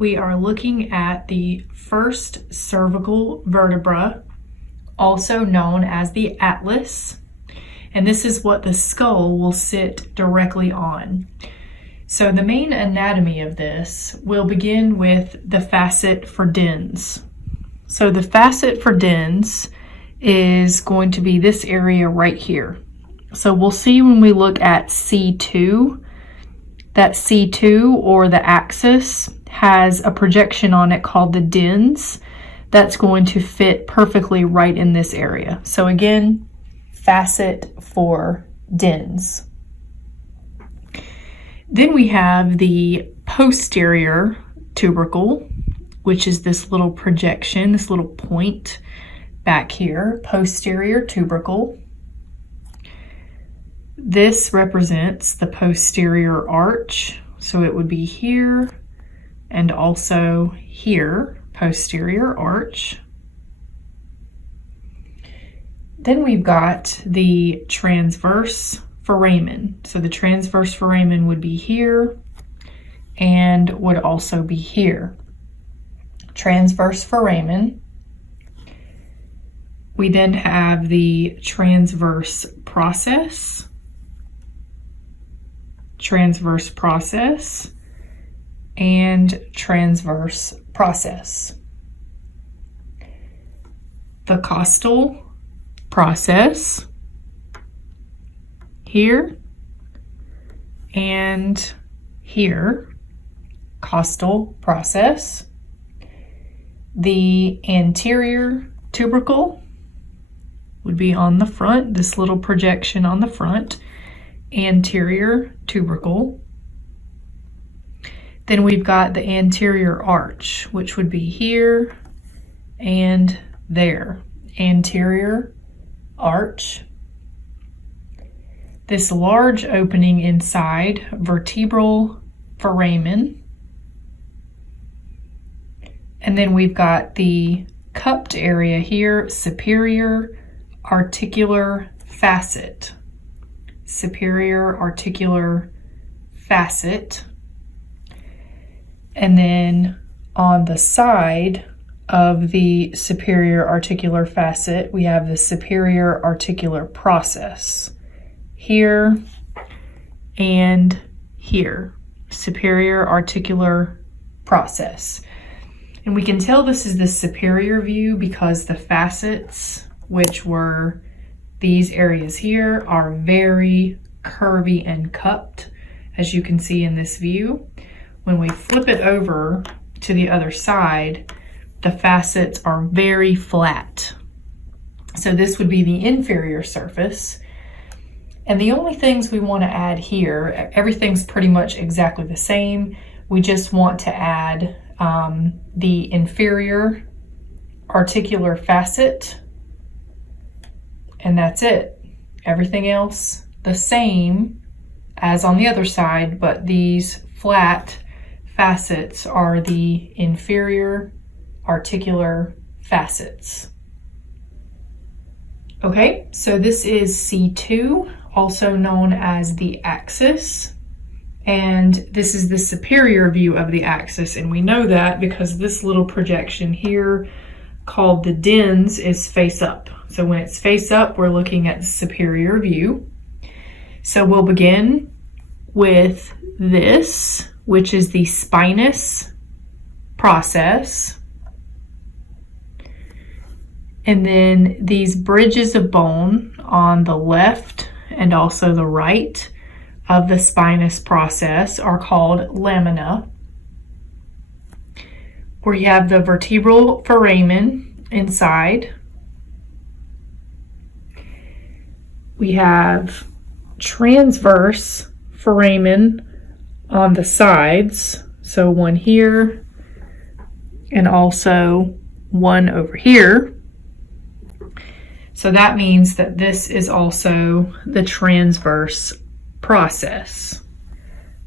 we are looking at the first cervical vertebra, also known as the atlas, and this is what the skull will sit directly on. So the main anatomy of this will begin with the facet for dens. So the facet for dens is going to be this area right here. So we'll see when we look at C2, that C2 or the axis has a projection on it called the dens that's going to fit perfectly right in this area. So again, facet for dens. Then we have the posterior tubercle, which is this little projection, this little point back here, posterior tubercle. This represents the posterior arch, so it would be here and also here, posterior arch. Then we've got the transverse foramen. So the transverse foramen would be here and would also be here. Transverse foramen. We then have the transverse process. Transverse process and transverse process. The costal process here and here, costal process. The anterior tubercle would be on the front, this little projection on the front, anterior tubercle. Then we've got the anterior arch, which would be here and there. Anterior arch. This large opening inside, vertebral foramen. And then we've got the cupped area here, superior articular facet. Superior articular facet. And then on the side of the superior articular facet, we have the superior articular process. Here and here, superior articular process. And we can tell this is the superior view because the facets, which were these areas here, are very curvy and cupped, as you can see in this view. When we flip it over to the other side, the facets are very flat. So this would be the inferior surface. And the only things we want to add here, everything's pretty much exactly the same. We just want to add the inferior articular facet, and that's it. Everything else the same as on the other side, but these flat facets are the inferior articular facets. Okay, so this is C2, also known as the axis, and this is the superior view of the axis, and we know that because this little projection here called the dens is face up. So when it's face up, we're looking at the superior view. So we'll begin with this, which is the spinous process. And then these bridges of bone on the left and also the right of the spinous process are called lamina. Where you have the vertebral foramen inside. We have transverse foramen on the sides, so one here and also one over here. So that means that this is also the transverse process.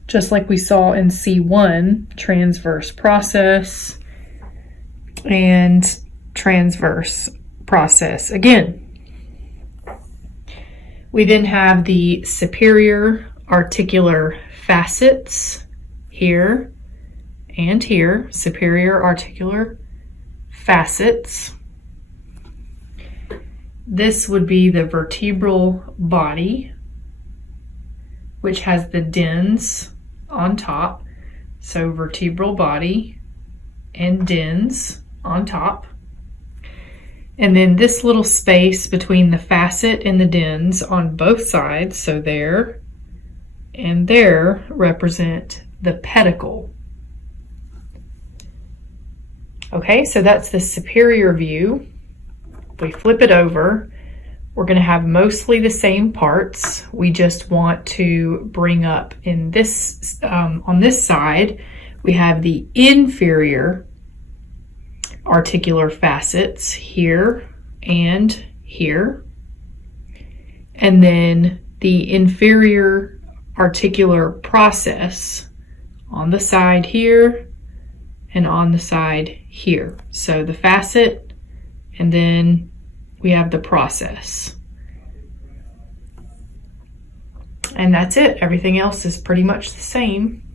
Just like we saw in C1, transverse process and transverse process again. We then have the superior articular facets here and here, superior articular facets. This would be the vertebral body, which has the dens on top. So vertebral body and dens on top. And then this little space between the facet and the dens on both sides, so there and there, represent the pedicle. Okay, so that's the superior view. If we flip it over, we're going to have mostly the same parts. We just want to bring up in this, on this side, we have the inferior articular facets here and here. And then the inferior articular process on the side here and on the side here. So the facet, and then we have the process. And that's it. Everything else is pretty much the same.